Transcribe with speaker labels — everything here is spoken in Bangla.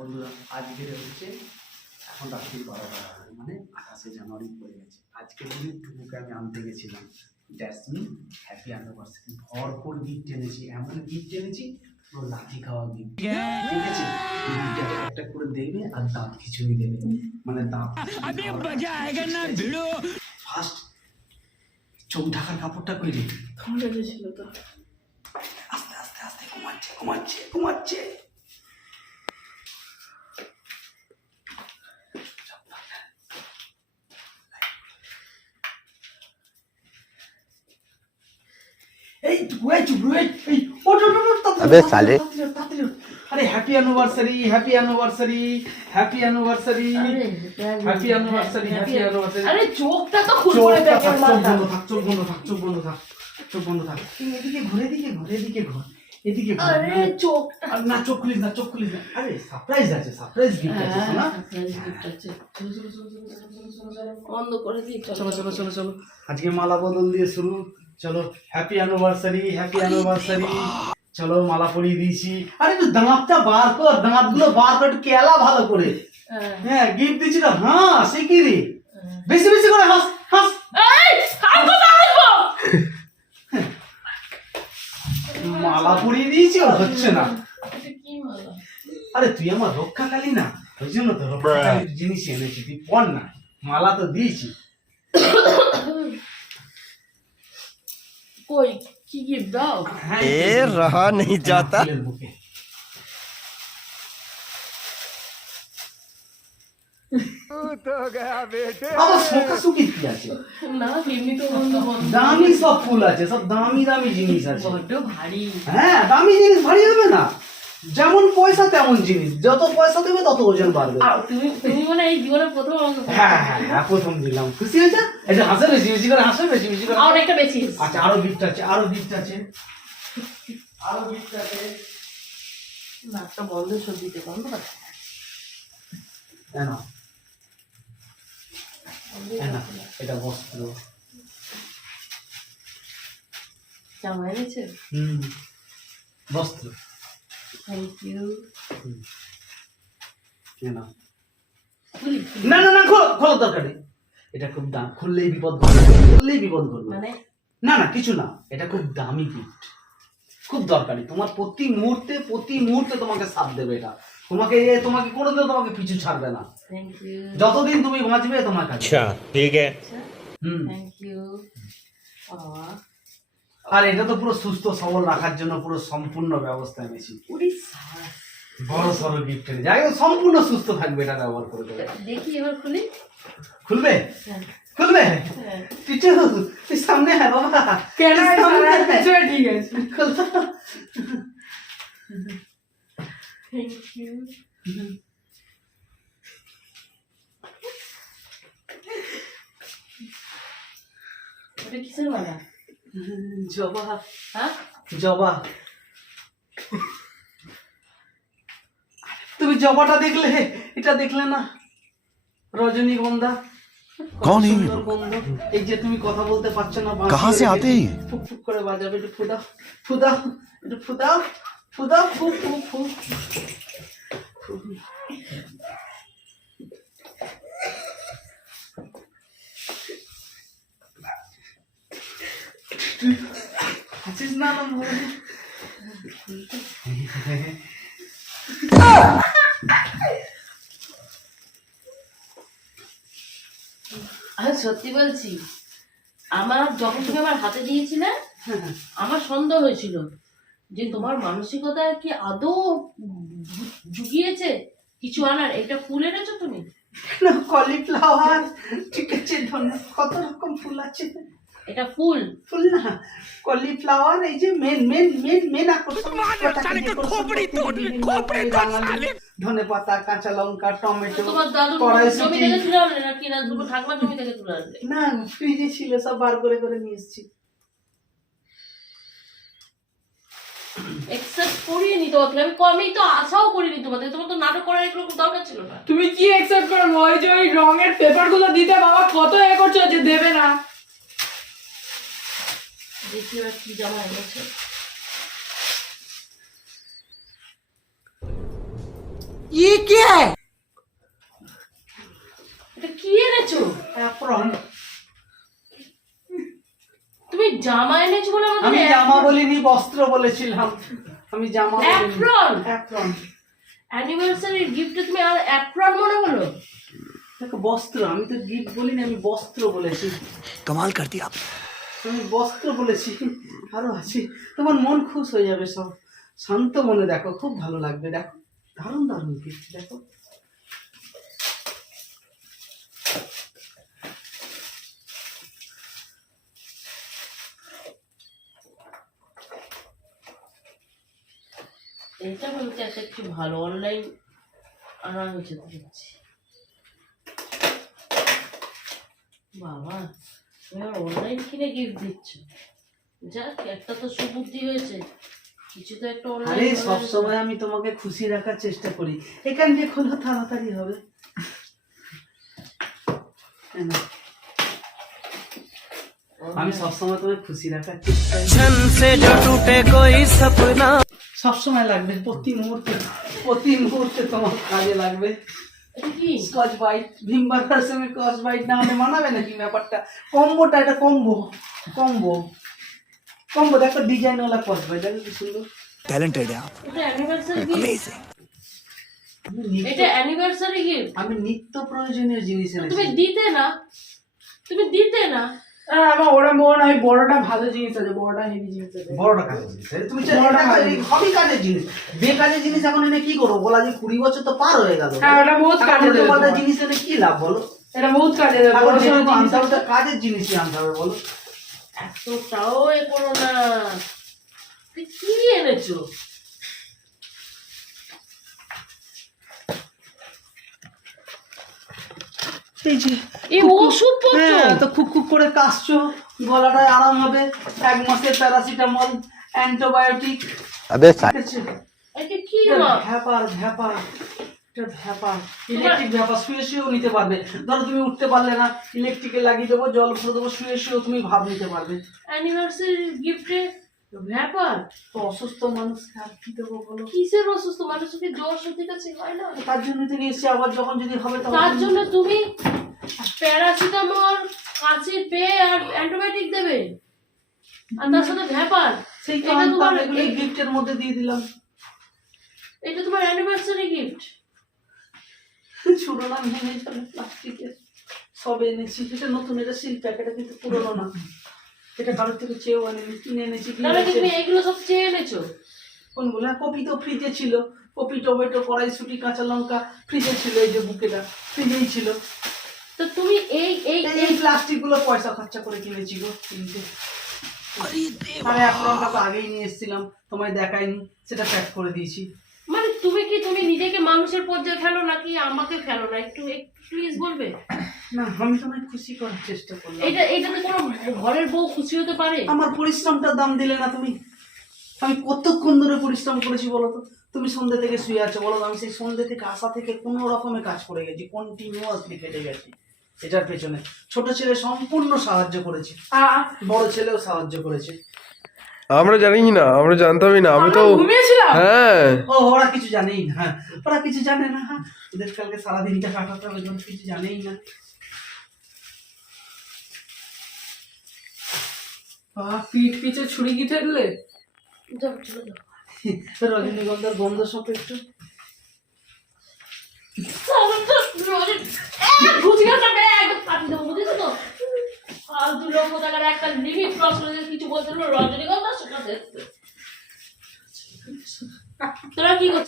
Speaker 1: বন্ধুরা আজকে হচ্ছে এখন রাত্রি বারোটা বাজে, মানে আঠাশে জানুয়ারি পড়ে গেছে। আজকে দিনে টুকুকে আমি আনতে গেছিলাম। Jasmine happy anniversary. ভরপুর গিফট এনেছি। এমন গিফট এনেছি পুরো লাঠি খাওয়া গিফট। ঠিক আছে? গিফটটা একটা করে দেবে আর দাঁত খিচুড়ি দেবে। মানে দাঁত ফার্স্ট চোখ ঢাকার কাপড়টা করে
Speaker 2: ঠান্ডা লেগেছিল তো।
Speaker 1: আস্তে আস্তে আস্তে ঘুমাচ্ছে ঘুমাচ্ছে ঘুমাচ্ছে।
Speaker 3: সালে।
Speaker 1: আরে happy anniversary happy anniversary happy anniversary happy anniversary happy anniversary
Speaker 2: আরে চোখটা তো খুল করে দেখে
Speaker 1: চোখ বন্ধ থাক চোখ বন্ধ থাক চোখ বন্ধ থাক চোখ বন্ধ থাক এদিকে ঘুরে এদিকে ঘুরে এদিকে ঘুর এদিকে ঘুর
Speaker 2: আরে চোখটা
Speaker 1: আর না চোখ খুলিস না চোখ খুলিস না আরে সারপ্রাইজ আছে সারপ্রাইজ গিফট আছে শোনা
Speaker 2: বন্ধ করে দিই
Speaker 1: চলো চলো চলো চলো আজকে মালা বদল দিয়ে শুরু চলো হ্যাপি অ্যানিভার্সারি হ্যাপি অ্যানিভার্সারি চলো মালা পরিয়ে দিয়েছি। আরে একটু দাঁতটা বার কর দাঁতগুলো বার কর একটু কেলা ভালো করে।
Speaker 2: হ্যাঁ।
Speaker 1: হ্যাঁ গিফট দিচ্ছি তো। হ্যাঁ সে কি রে? বেশি বেশি করে হাস হাস। মালা পরিয়ে দিয়েছি আর হচ্ছে না। আরে তুই আমার রক্ষাকালী না? ওই জন্য তো রক্ষাকালীর জিনিস এনেছি। তুই পর না মালা তো দিয়েছি।
Speaker 2: কই কি গিফট দাও
Speaker 1: হ্যাঁ
Speaker 3: ए रहा नहीं जाता
Speaker 1: ফুলের বুকে। আবার শোকাশুকি কি আছে
Speaker 2: না এমনি তো বন্ধ বন্ধ
Speaker 1: দামি সব ফুল আছে সব দামি দামি জিনিস আছে
Speaker 2: বড্ড ভারী
Speaker 1: হ্যাঁ দামি জিনিস ভারী হবে না যেমন পয়সা তেমন জিনিস। যত পয়সা দেবে তত ওজন বাড়বে।
Speaker 2: তুমি তুমি মানে এই জীবনে প্রথম
Speaker 1: হ্যাঁ হ্যাঁ হ্যাঁ প্রথম দিলাম। খুশি হয়েছে? এটা হাসে বেশি বেশি করে হাসে বেশি বেশি করে
Speaker 2: আর একটা বেশি
Speaker 1: আচ্ছা আরও গিফট আছে আরও গিফট আছে। আরও গিফট আছে।
Speaker 2: নাকটা বন্ধ সর্দিতে বন্ধ
Speaker 1: না এটা বস্ত্র।
Speaker 2: জামা এনেছে?
Speaker 1: হুম বস্ত্র।
Speaker 2: থ্যাংক ইউ না?
Speaker 1: না না না খোল খোল দরকার নেই। এটা খুব দাম খুললেই বিপদ খুললেই বিপদ ঘটবে।
Speaker 2: মানে?
Speaker 1: না না কিছু না এটা খুব দামি গিফট খুব দরকারি তোমার প্রতি মুহূর্তে প্রতি মুহূর্তে তোমাকে সাথ দেবে এটা। তোমাকে এ তোমাকে কোনোদিন তোমাকে পিছু ছাড়বে না। যতদিন তুমি বাঁচবে তোমার কাছে।
Speaker 3: আচ্ছা ঠিক আছে।
Speaker 1: হুম।
Speaker 2: থ্যাংক ইউ
Speaker 1: আর এটা তো পুরো সুস্থ সবল রাখার জন্য পুরো সম্পূর্ণ ব্যবস্থা এনেছি। বড় সড়ো গিফট এনে যাই হোক সম্পূর্ণ সুস্থ থাকবে এটা ব্যবহার করে দেবে
Speaker 2: দেখি এবার খুলি।
Speaker 1: খুলবে?
Speaker 2: হ্যাঁ।
Speaker 1: খুলবে?
Speaker 2: হ্যাঁ।
Speaker 1: কিছু তুই সামনে হ্যাঁ বাবা।
Speaker 2: কেন
Speaker 1: সামনে আয়।
Speaker 2: ঠিক আছে।
Speaker 1: খুলতো।
Speaker 2: থ্যাংক ইউ এটা কিসের মালা?
Speaker 1: জবা
Speaker 2: হ্যাঁ?
Speaker 1: জবা তুমি জবাটা দেখলে? এটা দেখলে না? রজনীগন্ধা কন এই এই যে তুমি কথা বলতে পারছ না
Speaker 3: কাহা সে আতে
Speaker 1: ফুক ফুক করে বাজাবে। একটু ফুদা ফুদা একটু ফুদা ফুদা ফুক ফুক। ফুক।
Speaker 2: সত্যি বলছি, আমার যখন তুমি আমার হাতে দিয়েছিলে, আমার সন্দেহ হয়েছিল যে তোমার মানসিকতা কি আদৌ জুগিয়েছে? কিছু আনার? এটা ফুল এনেছো তুমি?
Speaker 1: কলিফ্লাওয়ার, ঠিক আছে কত রকম ফুল আছে?
Speaker 2: এটা ফুল।
Speaker 1: ফুল না কলিফ্লাওয়ার এই যে মেন মেন মেন মেন আকর্ষণ ধনে পাতা কাঁচা লঙ্কা টমেটো কড়াইশুটি।
Speaker 2: না? তোমার ঠাকুমা জমি থেকে তুলে আনলে?
Speaker 1: না ফ্রিজে ছিল সব বার করে করে নিয়ে এসেছি।
Speaker 2: করিয়ে নিতে আমি কমই তো আশাও করিনি তোমাদের। তোমার তো নাটক করার এগুলো দরকার ছিল না।
Speaker 4: তুমি কি একসেপ্ট করো ওই যে ওই রঙের পেপারগুলো দিতে বাবা কত এ করছ যে দেবে না?
Speaker 2: জামা এনেছে। এনেছো? তুমি জামা এনেছো বলে
Speaker 1: আমি জামা বলিনি বস্ত্র বলেছিলাম। আমি জামা
Speaker 2: অ্যাপ্রন?
Speaker 1: অ্যাপ্রন।
Speaker 2: তুমি আর অ্যাপ্রন মনে হলো?
Speaker 1: দেখো বস্ত্র। আমি তো গিফট বলিনি আমি বস্ত্র বলেছি।
Speaker 3: কমাল করতি
Speaker 1: তুমি বস্ত্র বলেছি ভালো আছি। তোমার মন খুশ হয়ে যাবে সব। শান্ত মনে দেখো, খুব ভালো লাগবে, দেখো। দারুণ দারুণ কিছু দেখো।
Speaker 2: এটা বলতে একটা একটু ভালো অনলাইন আনা হয়েছে দেখছি বাবা। অনলাইন কিনে গিফট দিচ্ছ। যাক একটা তো সুবুদ্ধি হয়েছে।
Speaker 1: সবসময় সবসময় লাগবে প্রতি মুহূর্তে প্রতি মুহূর্তে তোমার কাজে লাগবে।
Speaker 2: কি?
Speaker 1: স্কচ বাইট ভীম বার্গার সঙ্গে স্কচ বাইট না হলে মানাবে নাকি ব্যাপারটা? কম্বোটা এটা কম্বো কম্বো। কম্বো দেখো ডিজাইন ওলা স্কচ বাইট দেখো কি সুন্দর।
Speaker 3: ট্যালেন্টেড
Speaker 2: আপ অ্যানিভার্সারি এটা অ্যানিভার্সারি গিফট
Speaker 1: আমি নিত্য প্রয়োজনীয় জিনিস এনেছি।
Speaker 2: তুমি দিতে না। তুমি দিতে না।
Speaker 4: হ্যাঁ, আমার ওরা মন হয় বড়টা ভালো জিনিস আছে বড়টা হেভি জিনিস আছে।
Speaker 1: বড়টা কাজের জিনিস। তুমি চাই-
Speaker 4: কাজের
Speaker 1: এই সবই কাজের জিনিস। বেকাজের জিনিস এখন এনে কি করব? বলা যে কুড়ি বছর তো পার হয়ে গেল।
Speaker 4: হ্যাঁ ওটা বহুত।
Speaker 1: জিনিস এনে কি লাভ বলো?
Speaker 4: এটা বহুত কাজে দেবে
Speaker 1: এখন
Speaker 4: বড় সড়ো
Speaker 1: যেটুকু
Speaker 4: জিনিস
Speaker 1: আনতে হবে।
Speaker 4: আছে।
Speaker 1: তো কাজের জিনিসই আনতে হবে বলো।
Speaker 2: এতটাও এ করো না। কি এনেছো?
Speaker 1: এই যে
Speaker 2: এই ওষুধ
Speaker 1: হ্যাঁ তো খুব খুব করে কাশছো গলাটায় আরাম হবে এক মাসের প্যারাসিটামল অ্যান্টিবায়োটিক।
Speaker 3: अबे
Speaker 2: এটা কি
Speaker 1: এটা
Speaker 2: মা?
Speaker 1: ভ্যাপার ভ্যাপার এটা ইলেকট্রিক শুয়ে শুয়েও নিতে পারবে। ধরো তুমি উঠতে পারলে না ইলেকট্রিকে লাগিয়ে দেবো জল ভরে দেবো শুয়ে শুয়েও তুমি ভাব নিতে পারবে।
Speaker 2: অ্যানিভার্সারি গিফটে ব্যাপার
Speaker 1: তো অসুস্থ মানুষকে কি দেবো বলো?
Speaker 2: কিসের অসুস্থ মানুষকে জ্বর সর্দি কাছে হয় না?
Speaker 1: তার জন্য তো নিয়ে আবার যখন যদি হবে
Speaker 2: তার জন্য তুমি প্যারাসিটামল কাশির পে আর অ্যান্টিবায়োটিক দেবে। আর তার সাথে ব্যাপার
Speaker 1: সেই তো
Speaker 2: এটা তোমার
Speaker 1: গিফটের মধ্যে দিয়ে দিলাম।
Speaker 2: এটা তোমার অ্যানিভার্সারি গিফট
Speaker 1: ভেঙে যাবে প্লাস্টিকের। সবে এনেছি। এটা নতুন এটা সিল প্যাক এটা কিন্তু পুরোনো না। এটা কারোর থেকে চেয়েও আনেনি কিনে এনেছি
Speaker 2: তাহলে তুমি এগুলো সব চেয়ে এনেছো?
Speaker 1: কোনগুলো হ্যাঁ, কপি তো ফ্রিজে ছিল। কপি টমেটো কড়াইশুটি কাঁচা লঙ্কা ফ্রিজে ছিল এই যে বুকেটা ফ্রিজেই ছিল।
Speaker 2: তো তুমি এই এই
Speaker 1: এই-
Speaker 2: এই
Speaker 1: এই প্লাস্টিকগুলো পয়সা খরচা করে কিনেছি গো কিনতে আরে এক লঙ্কা তো আগেই নিয়ে এসেছিলাম তোমায় দেখাইনি সেটা প্যাক করে দিয়েছি।
Speaker 2: মানে তুমি কি তুমি নিজেকে মানুষের পর্যায়ে ফেলো নাকি আমাকে ফেলো না? একটু একটু প্লিজ বলবে?
Speaker 1: না আমি তোমায় খুশি করার চেষ্টা করলাম।
Speaker 2: এটা এটাতে কোনো ঘরের বউ খুশি হতে পারে?
Speaker 1: আমার পরিশ্রমটার দাম দিলে না তুমি? আমি কতক্ষণ ধরে পরিশ্রম করেছি বলো তো? তুমি সন্ধ্যে থেকে শুয়ে আছো বলো আমি সেই সন্ধ্যে থেকে আসা থেকে কোনো রকমে কাজ করে গেছি কন্টিনিউয়াসলি কেটে গেছি এটার পেছনে। ছোট ছেলে সম্পূর্ণ সাহায্য করেছে বড় ছেলেও সাহায্য করেছে।
Speaker 5: আমরা জানি না আমরা জানতামই না আমি
Speaker 4: আমরা
Speaker 5: তো হ্যাঁ।
Speaker 1: ও ওরা কিছু জানেই না হ্যাঁ ওরা কিছু জানে না হ্যাঁ ওদের কালকে সারাদিনটা কাটাতে হবে কিছু জানেই না।
Speaker 4: বাহ, পিঠ পিছে ছুরি কি ঠেকলে
Speaker 1: রজনীগন্ধার গন্ধ সব একটু।
Speaker 2: পাঠিয়ে দেবো বুঝেছ তো ফালতু লোক কোথাকার একটা লিমিট ক্রস করে কিছু বলতে রজনীগন্ধা সেটা দেখতে তোরা কি করছিস?